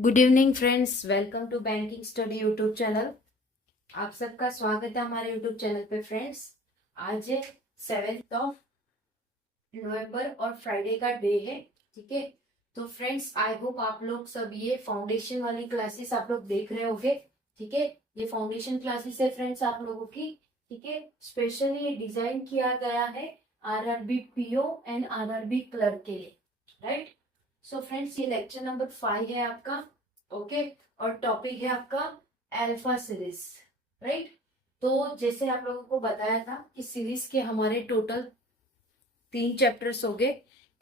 Good evening friends, welcome to banking study YouTube channel. आप सबका स्वागत है हमारे यूट्यूब चैनल पे। फ्रेंड्स, आज है 7 नवंबर और फ्राइडे का डे है। ठीक है, तो फ्रेंड्स आई होप आप लोग सब ये फाउंडेशन वाली क्लासेस आप लोग देख रहे होंगे। ठीक है, ये फाउंडेशन क्लासेस है फ्रेंड्स आप लोगों की। ठीक है, स्पेशली ये डिजाइन किया गया है RRB PO and RRB clerk के लिए। राइट, सो फ्रेंड्स ये लेक्चर नंबर 5 है आपका। ओके, और टॉपिक है आपका अल्फा सीरीज। राइट, तो जैसे आप लोगों को बताया था कि सीरीज के हमारे टोटल 3 चैप्टर्स हो गए।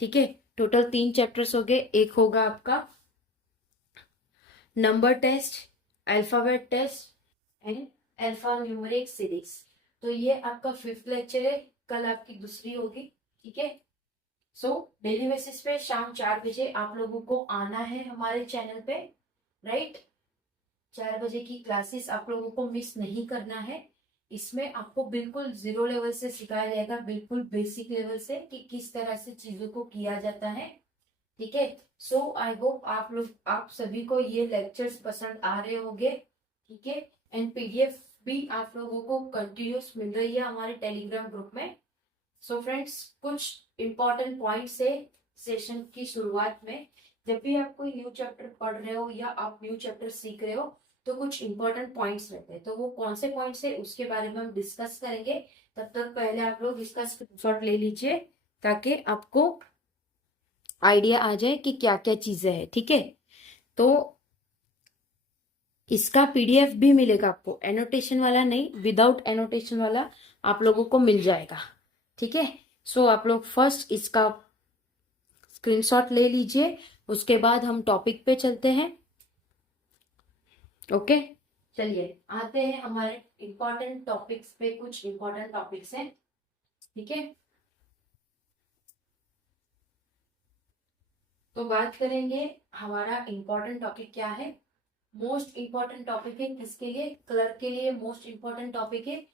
ठीक है, टोटल 3 चैप्टर्स हो गए। एक होगा आपका number test, alphabet test and alphanumeric series. तो ये आपका 5th लेक्चर है, कल आपकी दूसरी होगी। ठीक है, सो डेली बेसिस पे शाम 4 बजे आप लोगों को आना है हमारे चैनल पे। राइट, 4 बजे की क्लासेस आप लोगों को मिस नहीं करना है। इसमें आपको बिल्कुल 0 लेवल से सिखाया जाएगा, बिल्कुल बेसिक लेवल से, कि किस तरह से चीजों को किया जाता है। ठीक है, सो आई होप आप सभी को ये लेक्चर्स पसंद आ रहे होंगे। ठीक है, एंड पीडीएफ भी आप लोगों को कंटिन्यूस मिल रही है हमारे टेलीग्राम ग्रुप में। सो फ्रेंड्स, कुछ इंपॉर्टेंट पॉइंट्स है सेशन की शुरुआत में। जब भी आप कोई न्यू चैप्टर पढ़ रहे हो या आप न्यू चैप्टर सीख रहे हो तो कुछ इंपॉर्टेंट पॉइंट्स रहते हैं। तो वो कौन से पॉइंट्स है उसके बारे में हम डिस्कस करेंगे। तब तक पहले आप लोग इसका स्क्रीनशॉट ले लीजिए ताकि आपको आइडिया आ जाए कि क्या क्या चीजें हैं। ठीक है, तो इसका पीडीएफ भी मिलेगा आपको, एनोटेशन वाला नहीं, विदाउट एनोटेशन वाला आप लोगों को मिल जाएगा। ठीक है, सो आप लोग फर्स्ट इसका स्क्रीनशॉट ले लीजिए, उसके बाद हम टॉपिक पे चलते हैं। ओके, चलिए आते हैं हमारे इंपॉर्टेंट टॉपिक्स पे। कुछ इंपॉर्टेंट टॉपिक्स हैं। ठीक है, तो बात करेंगे हमारा इंपॉर्टेंट टॉपिक क्या है। मोस्ट इंपॉर्टेंट टॉपिक है किसके लिए? क्लर्क के लिए मोस्ट इंपॉर्टेंट टॉपिक है।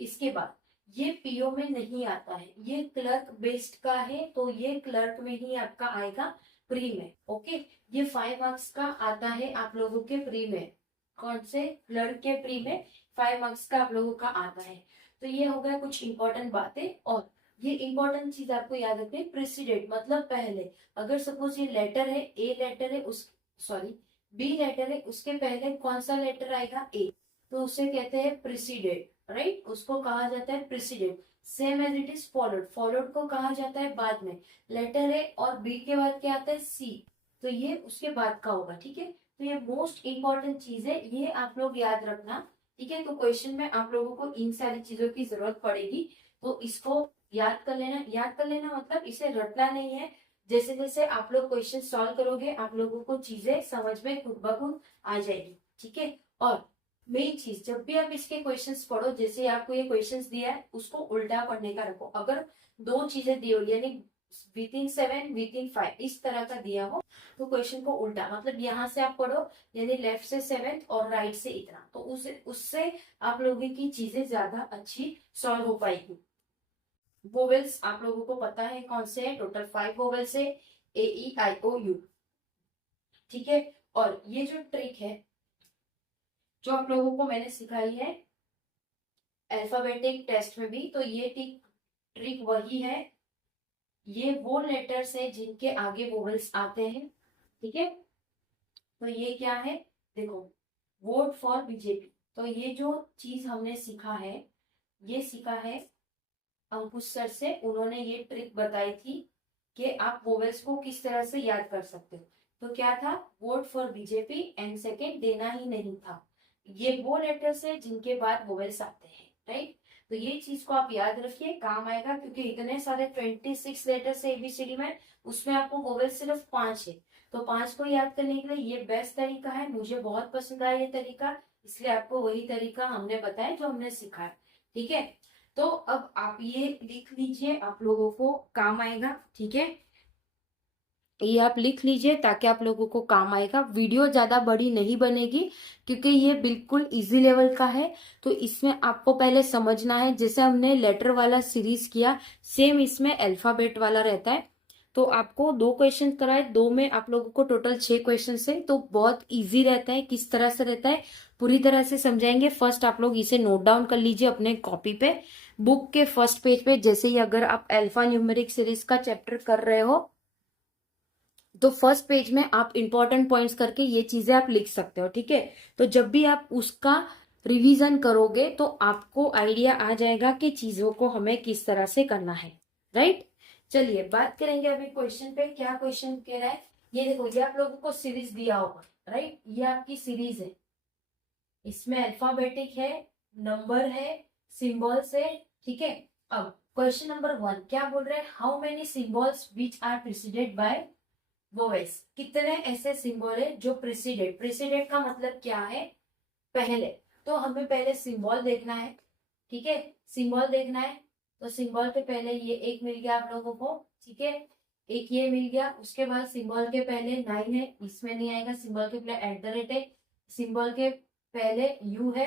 इसके बाद ये पीओ में नहीं आता है, ये क्लर्क बेस्ड का है, तो ये क्लर्क में ही आपका आएगा प्री में। ओके, ये 5 मार्क्स का आता है आप लोगों के प्री में। कौन से? क्लर्क के प्री में 5 मार्क्स का आप लोगों का आता है। तो ये हो गया कुछ इंपॉर्टेंट बातें। और ये इंपॉर्टेंट चीज आपको याद रखनी है, प्रेसिडेंट मतलब पहले। अगर सपोज ये लेटर है, ए लेटर है, उस सॉरी बी लेटर है, उसके पहले कौन सा लेटर आएगा? ए, तो उसे कहते हैं प्रेसिडेंट। राइट, उसको कहा जाता है preceded. Same as it is followed, followed को कहा जाता है बाद में। लेटर ए और बी के बाद क्या आता है? सी, तो ये उसके बाद का होगा। ठीक है, तो ये मोस्ट इंपॉर्टेंट चीज है, ये आप लोग याद रखना। ठीक है, तो क्वेश्चन में आप लोगों को इन सारी चीजों की जरूरत पड़ेगी, तो इसको याद कर लेना। याद कर लेना मतलब इसे रटना नहीं है। जैसे जैसे आप लोग क्वेश्चन सॉल्व करोगे आप लोगों को चीजें समझ में खुद ब खुद आ जाएगी। ठीक है, और मेन चीज, जब भी आप इसके क्वेश्चंस पढ़ो, जैसे आपको ये क्वेश्चंस दिया है उसको उल्टा पढ़ने का रखो। अगर 2 चीजें दी हो, यानी विथिन 7 विथिन 5 इस तरह का दिया हो, तो क्वेश्चन को उल्टा, मतलब यहाँ से आप पढ़ो, यानी लेफ्ट से 7 और राइट से इतना, तो उससे आप लोगों की चीजें ज्यादा अच्छी सॉल्व हो पाएगी। वोवेल्स आप लोगों को पता है कौन से है, टोटल 5 वोवेल्स है, ए ई आई ओ यू। ठीक है, और ये जो ट्रिक है जो आप लोगों को मैंने सिखाई है अल्फाबेटिक टेस्ट में भी, तो ये ट्रिक वही है। ये वो लेटर्स है जिनके आगे वोवेल्स आते हैं। ठीक है, तो ये क्या है? देखो, वोट फॉर बीजेपी, तो ये जो चीज हमने सीखा है, ये सीखा है अंकुश सर से। उन्होंने ये ट्रिक बताई थी कि आप वोवेल्स को किस तरह से याद कर सकते हो। तो क्या था? Vote for BJP and second देना ही नहीं था। ये वो लेटर्स है जिनके बाद वोवेल्स आते हैं। राइट, तो ये चीज को आप याद रखिए, काम आएगा, क्योंकि इतने सारे 26 लेटर्स है एबीसीडी में, उसमें आपको वोवेल्स सिर्फ 5 है। तो 5 को याद करने के लिए ये बेस्ट तरीका है। मुझे बहुत पसंद आया ये तरीका, इसलिए आपको वही तरीका हमने बताया जो हमने सिखाया। ठीक है, तो अब आप ये लिख लीजिए, आप लोगों को काम आएगा। ठीक है, ये आप लिख लीजिए ताकि आप लोगों को काम आएगा। वीडियो ज्यादा बड़ी नहीं बनेगी क्योंकि ये बिल्कुल इजी लेवल का है। तो इसमें आपको पहले समझना है, जैसे हमने लेटर वाला सीरीज किया, सेम इसमें अल्फाबेट वाला रहता है। तो आपको 2 क्वेश्चन कराए, 2 में आप लोगों को टोटल 6 क्वेश्चन है, तो बहुत इजी रहता है। किस तरह से रहता है पूरी तरह से समझाएंगे। फर्स्ट आप लोग इसे नोट डाउन कर लीजिए अपने कॉपी पे, बुक के फर्स्ट पेज पे। जैसे ही अगर आप अल्फा न्यूमेरिक सीरीज का चैप्टर कर रहे हो तो फर्स्ट पेज में आप इंपॉर्टेंट पॉइंट्स करके ये चीजें आप लिख सकते हो, ठीक है। तो जब भी आप उसका रिवीजन करोगे तो आपको आइडिया आ जाएगा कि चीजों को हमें किस तरह से करना है, राइट। चलिए बात करेंगे अभी क्वेश्चन पे। क्या क्वेश्चन कह रहा है, ये देखो, ये आप लोगों को सीरीज दिया होगा, राइट। ये आपकी सीरीज है, इसमें अल्फाबेटिक है, नंबर है, सिंबल्स है, ठीक है। अब क्वेश्चन नंबर 1 क्या बोल रहे हैं, how many symbols which are preceded by vowels. कितने ऐसे सिंबल है जो प्रेसिडेड, प्रेसिडेड का मतलब क्या है, पहले। तो हमें पहले सिंबल देखना है, ठीक है। सिंबल देखना है तो सिंबल के पहले ये एक मिल गया आप लोगों को, ठीक है। एक ये मिल गया, उसके बाद सिंबल के पहले 9 है, इसमें नहीं आएगा। सिंबल के पहले @ है, सिंबल के पहले यू है,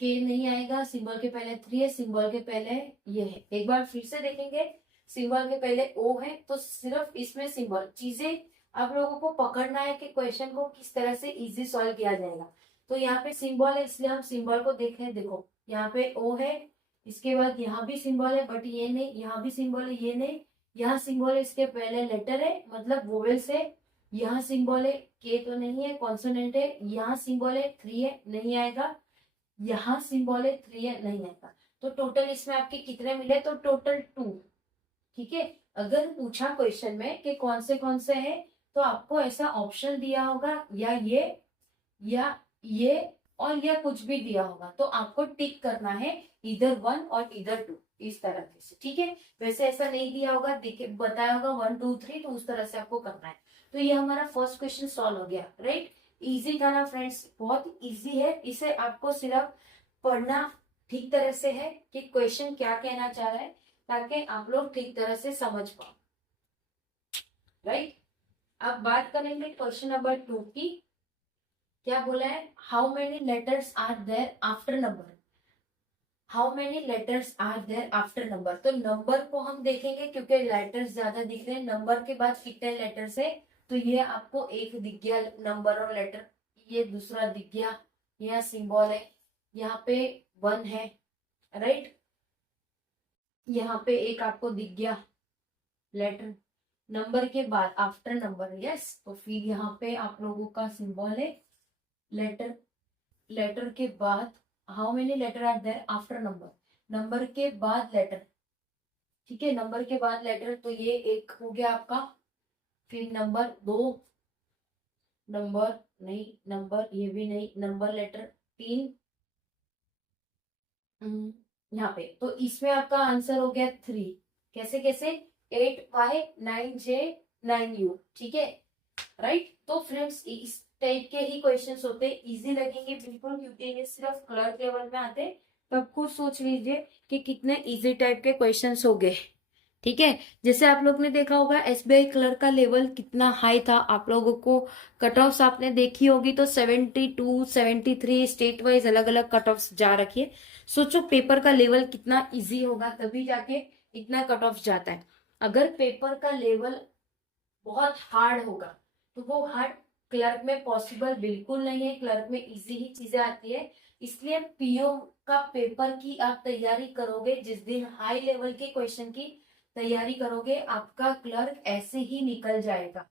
के नहीं आएगा। सिंबल के पहले 3 है, सिंबल के पहले ये है। एक बार फिर से देखेंगे, सिंबल के पहले ओ है, तो सिर्फ इसमें सिंबल चीजें आप लोगों को पकड़ना है कि क्वेश्चन को किस तरह से इजी सॉल्व किया जाएगा। तो यहाँ पे सिंबल है, इसलिए हम सिंबल को देख रहे हैं। देखो यहाँ पे ओ है, इसके बाद यहाँ भी सिंबल है बट ये नहीं, यहाँ भी सिंबल है ये नहीं, यहाँ सिंबल है, इसके पहले लेटर है मतलब वोवेल्स है, यहाँ सिंबल है, के तो नहीं है, कॉन्सोनेंट है, यहाँ सिंबल है 3 है, नहीं आएगा, यहाँ सिंबल है 3 है, नहीं आएगा। तो टोटल इसमें आपके कितने मिले, तो टोटल 2, ठीक है। अगर पूछा क्वेश्चन में कि कौन से है, तो आपको ऐसा ऑप्शन दिया होगा या ये और या कुछ भी दिया होगा, तो आपको टिक करना है इधर 1 और इधर 2, इस तरह से, ठीक है। वैसे ऐसा नहीं दिया होगा, बताया होगा 1 2 3, तो उस तरह से आपको करना है। तो ये हमारा फर्स्ट क्वेश्चन सॉल्व हो गया, राइट। इजी था ना फ्रेंड्स, बहुत इजी है। इसे आपको सिर्फ पढ़ना ठीक तरह से है कि क्वेश्चन क्या कहना चाह रहा है, ताकि आप लोग ठीक तरह से समझ पाओ, राइट। अब बात करेंगे क्वेश्चन नंबर 2 की। क्या बोला है, how many letters are there after number. How many letters are there after number. तो नंबर को हम देखेंगे क्योंकि लेटर्स ज्यादा दिख रहे हैं। नंबर के बाद कितने लेटर्स है, तो ये आपको एक दिख गया नंबर और लेटर, ये दूसरा दिख गया, यहाँ सिंबल है, यहाँ पे 1 है, राइट। यहाँ पे एक आपको दिख गया लेटर। नंबर के बाद आफ्टर नंबर, यस, तो फिर यहाँ पे आप लोगों का सिंबल है लेटर। लेटर के बाद how many letter are there after number, number के बाद लेटर, ठीक है। नंबर के बाद लेटर, तो ये एक हो गया आपका। फिर नंबर 2, नंबर नहीं, नंबर ये भी नहीं, नंबर लेटर 3, यहाँ पे। तो इसमें आपका आंसर हो गया 3। कैसे कैसे, 8y 9j 9u, ठीक है, राइट। तो फ्रेंड्स इस टाइप के ही क्वेश्चंस होते हैं, इजी लगेंगे बिल्कुल, क्योंकि ये सिर्फ क्लर्क लेवल में आते हैं। तो आप खुद सोच लीजिए कि कितने इजी टाइप के क्वेश्चंस हो गए, ठीक है। जैसे आप लोग ने देखा होगा एसबीआई क्लर्क का लेवल कितना हाई था, आप लोगों को कट ऑफ्स आपने देखी होगी, तो 72 73 स्टेट वाइज अलग अलग कट ऑफ्स जा रखी है। सोचो पेपर का लेवल कितना इजी होगा, तभी जाके इतना कट ऑफ जाता है। अगर पेपर का लेवल बहुत हार्ड होगा तो वो हार्ड क्लर्क में पॉसिबल बिल्कुल नहीं है। क्लर्क में इजी ही चीजें आती है, इसलिए पीओ का पेपर की आप तैयारी करोगे, जिस दिन हाई लेवल के क्वेश्चन की तैयारी करोगे, आपका क्लर्क ऐसे ही निकल जाएगा,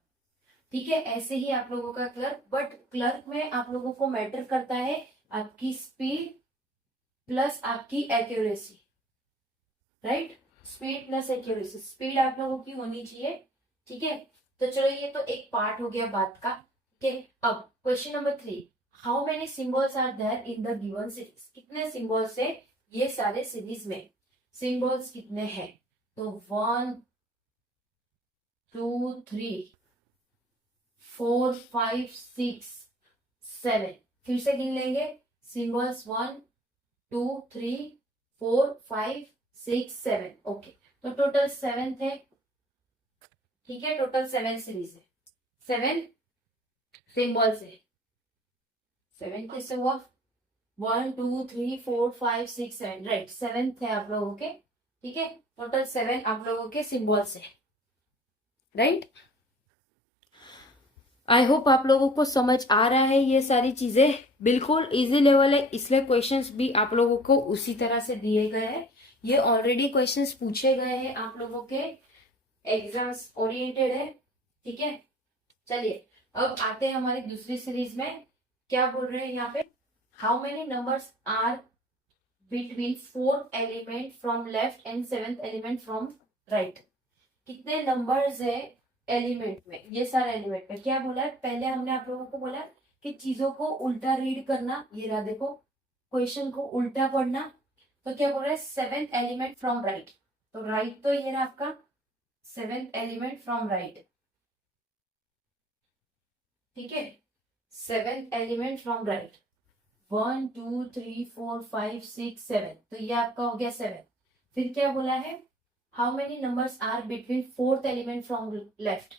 ठीक है। ऐसे ही आप लोगों का क्लर्क, बट क्लर्क में आप लोगों को मैटर करता है आपकी स्पीड प्लस आपकी accuracy, right. Speed plus accuracy, speed आप लोगों की होनी चाहिए, ठीक है। तो चलो ये तो एक पार्ट हो गया बात का, ठीक है। अब question number 3, how many symbols are there in the given series. कितने सिंबल्स है ये सारे सीरीज में, सिंबल्स कितने हैं, तो 1 2 3 4 5 6 7, फिर से गिन लेंगे। Symbols 1 2 3 4 5 6 7, okay. तो टोटल 7 थे, ठीक है। टोटल 7 सीरीज है, 7 सिंबल्स है। 7 कैसे हुआ, 1 2 3 4 5 6 7, राइट। 7 थे आप लोगों के, ठीक है। टोटल 7 आप लोगों के सिंबल्स है। राइट। आई होप आप लोगों को समझ आ रहा है ये सारी चीजें। बिल्कुल इजी लेवल है, इसलिए क्वेश्चंस भी आप लोगों को उसी तरह से दिए गए हैं। ये ऑलरेडी क्वेश्चंस पूछे गए हैं आप लोगों के, एग्जाम्स ओरिएंटेड है, ठीक है। चलिए अब आते हैं हमारी दूसरी सीरीज में। क्या बोल रहे हैं यहाँ पे, how many numbers are between 4th element from left and 7th element from right. कितने नंबर्स है एलिमेंट में, ये सारे एलिमेंट में। क्या बोला है, पहले हमने आप लोगों को बोला कि चीजों को उल्टा रीड करना। ये रहा देखो, क्वेश्चन को उल्टा पढ़ना। तो क्या बोल रहा है, 7th एलिमेंट फ्रॉम राइट। तो राइट तो ये रहा आपका 7th एलिमेंट फ्रॉम राइट, ठीक है। 7th एलिमेंट फ्रॉम राइट, 1 2 3 4 5 6 7, तो ये आपका हो गया 7। फिर क्या बोला है, how many numbers are between 4th element from left.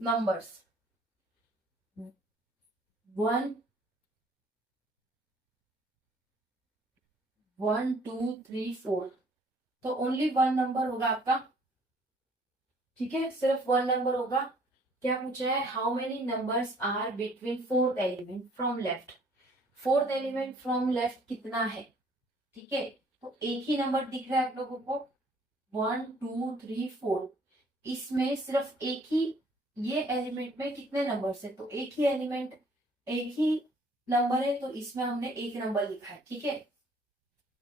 Numbers 1 1 2 3 4, तो ओनली 1 नंबर होगा आपका, ठीक है, सिर्फ 1 नंबर होगा। क्या पूछा है, how many numbers are between 4th element from left. 4th element from left कितना है, ठीक है। तो एक ही नंबर दिख रहा है आप लोगों को, 1 2 3 4। इसमें सिर्फ एक ही, ये एलिमेंट में कितने नंबर है, तो एक ही एलिमेंट, एक ही नंबर है, तो इसमें हमने एक नंबर लिखा है, ठीक है,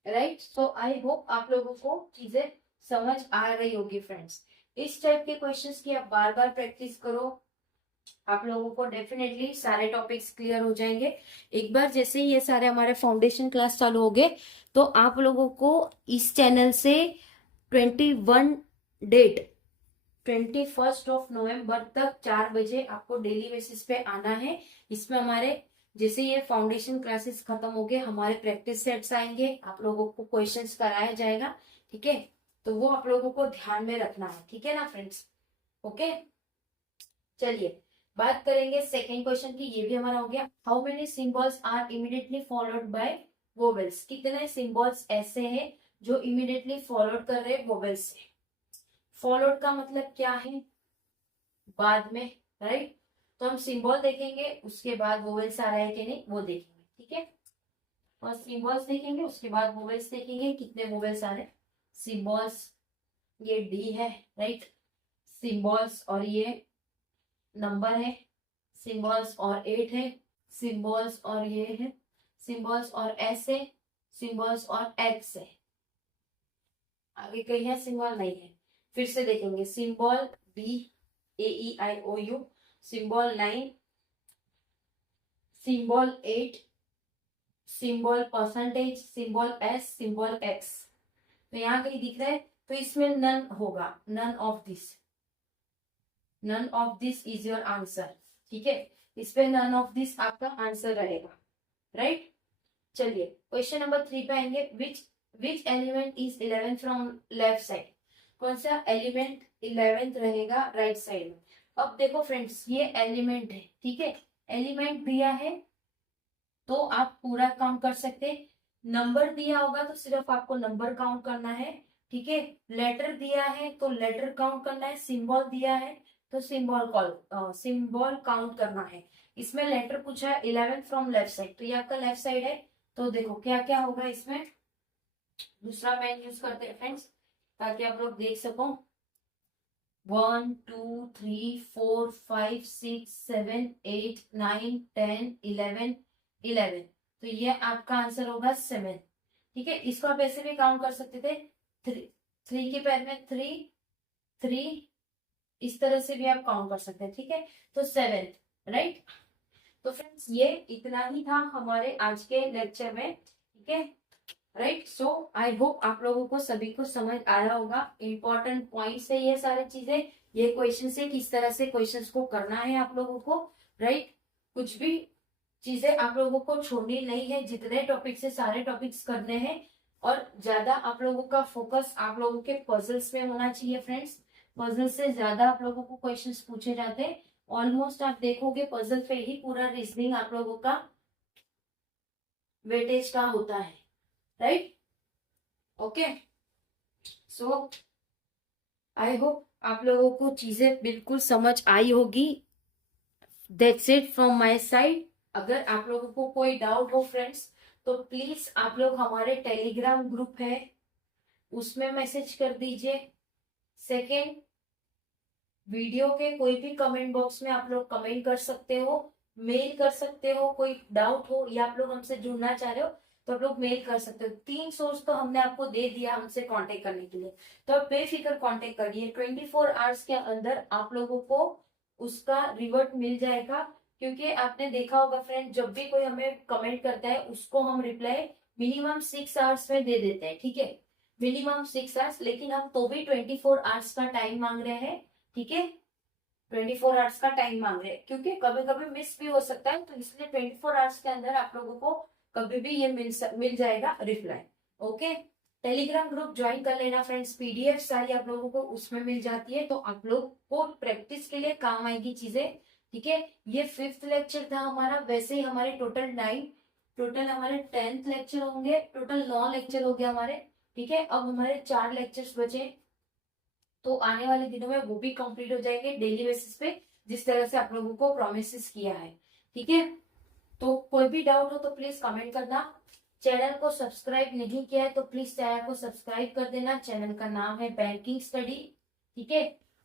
राइट। सो आई होप आप लोगों को चीजें समझ आ रही होगी फ्रेंड्स। इस टाइप के क्वेश्चंस की आप बार बार प्रैक्टिस करो, आप लोगों को डेफिनेटली सारे टॉपिक्स क्लियर हो जाएंगे। एक बार जैसे ही ये सारे हमारे फाउंडेशन क्लास चालू हो गए, तो आप लोगों को इस चैनल से 21 डेट 21 नवंबर तक 4 बजे आपको डेली बेसिस पे आना है। इसमें हमारे जैसे ये फाउंडेशन क्लासेस खत्म हो गए, हमारे प्रैक्टिस सेट्स आएंगे, आप लोगों को क्वेश्चंस कराया जाएगा, ठीक है। तो वो आप लोगों को ध्यान में रखना है, ठीक है ना फ्रेंड्स, ओके। चलिए बात करेंगे सेकेंड क्वेश्चन की, ये भी हमारा हो गया। How many symbols are immediately followed by vowels. कितने सिंबल्स ऐसे हैं जो इमीडिएटली फॉलोड कर रहे हैं वोवेल्स से। फॉलोड का मतलब क्या है, बाद में, राइट। तो हम सिंबल देखेंगे, उसके बाद वोवेल्स आ रहा है कि नहीं वो देखेंगे, ठीक है। और सिंबल्स देखेंगे, उसके बाद वोवेल्स देखेंगे, कितने वोवेल्स आ रहे हैं। सिंबल्स ये डी है, राइट। सिंबल्स और ये नंबर है, सिंबल्स और 8 है, सिंबल्स और ये है, सिंबल्स और एस है, सिंबल्स और एक्स है। आगे कहीं है सिंबल, नहीं है। फिर से देखेंगे, symbol B AEIOU, symbol 9, symbol 8, symbol percentage, symbol S, symbol X. तो यहाँ कहीं दिख रहा है, तो इसमें नन होगा, none of this, none of this is your answer, ठीक है। इस पे नन ऑफ दिस आपका आंसर रहेगा, राइट। चलिए क्वेश्चन नंबर 3 पे आएंगे। Which element is 11 from left side. कौन सा एलिमेंट 11th रहेगा राइट साइड में। अब देखो फ्रेंड्स, ये एलिमेंट है, ठीक है, एलिमेंट दिया है तो आप पूरा काउंट कर सकते हैं। नंबर दिया होगा तो सिर्फ आपको नंबर काउंट करना है, ठीक है। लेटर दिया है तो लेटर काउंट करना है, सिंबल दिया है तो सिंबल काउंट करना है। इसमें लेटर पूछा है 11 फ्रॉम लेफ्ट साइड, तो ये आपका लेफ्ट साइड है। तो देखो क्या क्या होगा इसमें, दूसरा पेन यूज करते हैं फ्रेंड्स ताकि आप लोग देख सको। 1 2 3 4 5 6 7 8 9 10 11। तो ये आपका आंसर होगा 7, ठीक है। इसको आप ऐसे भी काउंट कर सकते थे, 3 के पैर में 3, इस तरह से भी आप काउंट कर सकते हैं, ठीक है। तो 7th, राइट। तो फ्रेंड्स ये इतना ही था हमारे आज के लेक्चर में, ठीक है, राइट। सो आई होप आप लोगों को सभी को समझ आया होगा। इंपॉर्टेंट पॉइंट्स है ये सारे चीजें, ये क्वेश्चन से किस तरह से क्वेश्चंस को करना है आप लोगों को, राइट। कुछ भी चीजें आप लोगों को छोड़नी नहीं है, जितने टॉपिक्स है सारे टॉपिक्स करने हैं। और ज्यादा आप लोगों का फोकस आप लोगों के पजल्स में होना चाहिए फ्रेंड्स। पजल से ज्यादा आप लोगों को क्वेश्चंस पूछे जाते हैं। ऑलमोस्ट आप देखोगे पजल पे ही पूरा रीजनिंग आप लोगों का वेटेज का होता है, right. Okay, so I hope आप लोगों को चीजें बिल्कुल समझ आई होगी। That's it from my side. अगर आप लोगों को कोई डाउट हो फ्रेंड्स, तो प्लीज आप लोग हमारे टेलीग्राम ग्रुप है उसमें मैसेज कर दीजिए। सेकेंड, वीडियो के कोई भी कमेंट बॉक्स में आप लोग कमेंट कर सकते हो, मेल कर सकते हो, कोई डाउट हो या आप लोग हमसे जुड़ना चाह रहे हो तो आप लोग मेल कर सकते हो। 3 सोर्स तो हमने आपको दे दिया हमसे कांटेक्ट करने के लिए, तो आप बेफिक्र कांटेक्ट करिए। 24 आवर्स के अंदर आप लोगों को उसका रिवर्ट मिल जाएगा, क्योंकि आपने देखा होगा फ्रेंड, जब भी कोई हमें कमेंट करता है उसको हम रिप्लाई मिनिमम 6 आवर्स में दे देते हैं, ठीक है, मिनिमम 6 आवर्स। लेकिन हम तो भी 24 आवर्स का टाइम मांग रहे हैं, ठीक है, 24 आवर्स का टाइम मांग रहे हैं, क्योंकि कभी कभी मिस भी हो सकता है, तो इसलिए 24 आवर्स के अंदर आप लोगों को कभी भी ये मिल जाएगा reply. Okay, Telegram group join कर लेना फ्रेंड्स, पीडीएफ सारी आप लोगों को उसमें मिल जाती है, तो आप लोग को प्रैक्टिस के लिए काम आएगी चीजें, ठीक है। ये 5th लेक्चर था हमारा, वैसे ही हमारे टोटल हमारे 10th लेक्चर होंगे, टोटल 9 लेक्चर हो गए हमारे, ठीक है। अब हमारे 4 लेक्चर्स बचे, तो आने वाले दिनों में वो भी कंप्लीट हो जाएंगे डेली बेसिस पे, जिस तरह से आप लोगों को प्रोमिस किया है, ठीक है। तो कोई भी डाउट हो तो प्लीज कमेंट करना। चैनल को सब्सक्राइब नहीं किया है तो प्लीज चैनल को सब्सक्राइब कर देना। चैनल का नाम है बैंकिंग स्टडी, ठीक है।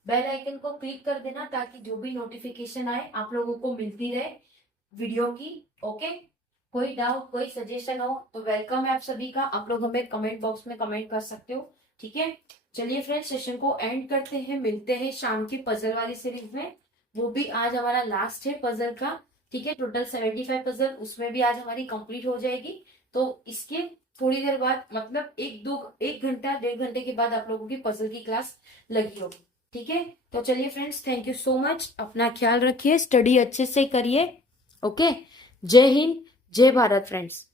बेल आइकन को क्लिक कर देना ताकि जो भी नोटिफिकेशन आए आप लोगों को मिलती रहे वीडियो की। ओके, कोई डाउट कोई सजेशन हो तो वेलकम है आप सभी का, आप लोग हमें कमेंट बॉक्स में कमेंट कर सकते हो, ठीक है। चलिए फ्रेंड्स, सेशन को एंड करते हैं, मिलते हैं शाम की पजल वाली सीरीज में। वो भी आज हमारा लास्ट है पजल का, ठीक है। टोटल 75 पजल उसमें भी आज हमारी कंप्लीट हो जाएगी। तो इसके थोड़ी देर बाद, मतलब 1 घंटा 1.5 घंटे के बाद आप लोगों की पजल की क्लास लगी होगी, ठीक है। तो चलिए friends, thank you so much, अपना ख्याल रखिए, स्टडी अच्छे से करिए। ओके, जय हिंद जय भारत फ्रेंड्स।